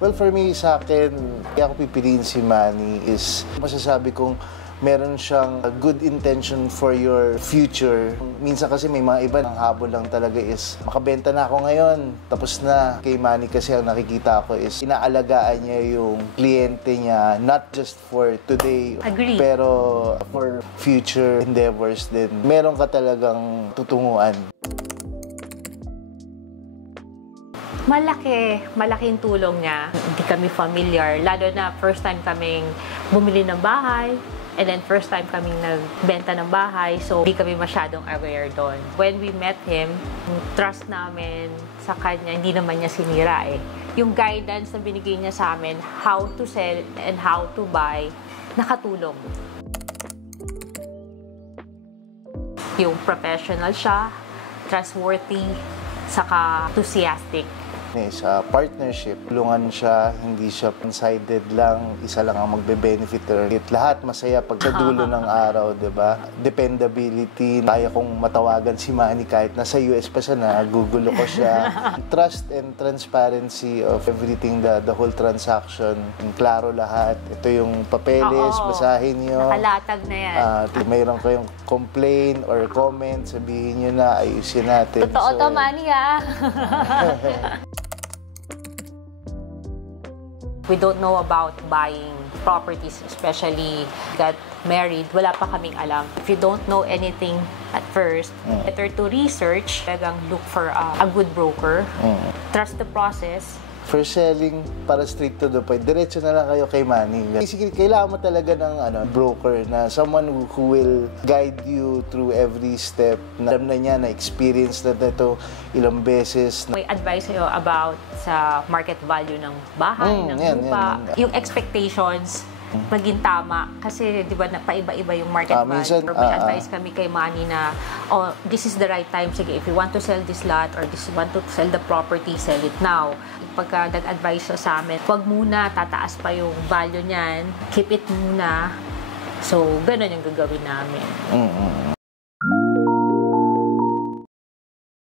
Well, for me, sa akin, kaya ako pipiliin si Manny is masasabi kong meron siyang good intention for your future. Minsan kasi may mga iba, ang habol lang talaga is makabenta na ako ngayon, tapos na. Kay Manny kasi ang nakikita ko is inaalagaan niya yung kliyente niya, not just for today, Agree. pero for future endeavors din. Meron ka talagang tutunguan. Malaking tulong niya. Hindi kami familiar, lalo na first time kaming bumili ng bahay. And then first time kaming nagbenta ng bahay, so hindi kami masyadong aware doon. When we met him, yung trust namin sa kanya, hindi naman niya sinira eh. Yung guidance na binigay niya sa amin, how to sell and how to buy, nakatulong. Yung professional siya, trustworthy, saka enthusiastic. Sa partnership, tulungan siya, hindi siya one-sided lang, isa lang ang magbe-benefit or lahat masaya pag sa dulo ng araw, di ba? Dependability, kaya kong matawagan si Manny kahit nasa US pa siya, nagugulo ko siya. Trust and transparency of everything, the whole transaction, klaro lahat. Ito yung papeles, basahin nyo. Nakalatag na yan. Mayroon kayong complaint or comment, sabihin nyo na, ayusin natin. Totoo to, Manny, ah. We don't know about buying properties, especially got married. Wala pa kaming alam. If you don't know anything at first, better to research, talagang look for a good broker. Trust the process. For selling, para straight to the point, diretso na lang kayo kay Manny. Basically, kailangan mo talaga ng broker na someone who will guide you through every step. Alam na niya, na-experience na ito ilang beses. May advice sa'yo about sa market value ng bahay, ng lupa. Yung expectations, maging tama. Kasi, di ba, paiba-iba yung market value. Minsan, may advice kami kay Manny na, oh, this is the right time. Sige, if you want to sell this lot or this want to sell the property, sell it now. Pagka nag-advise sa amin, huwag muna, tataas pa yung value niyan. Keep it muna. So, ganun yung gagawin namin.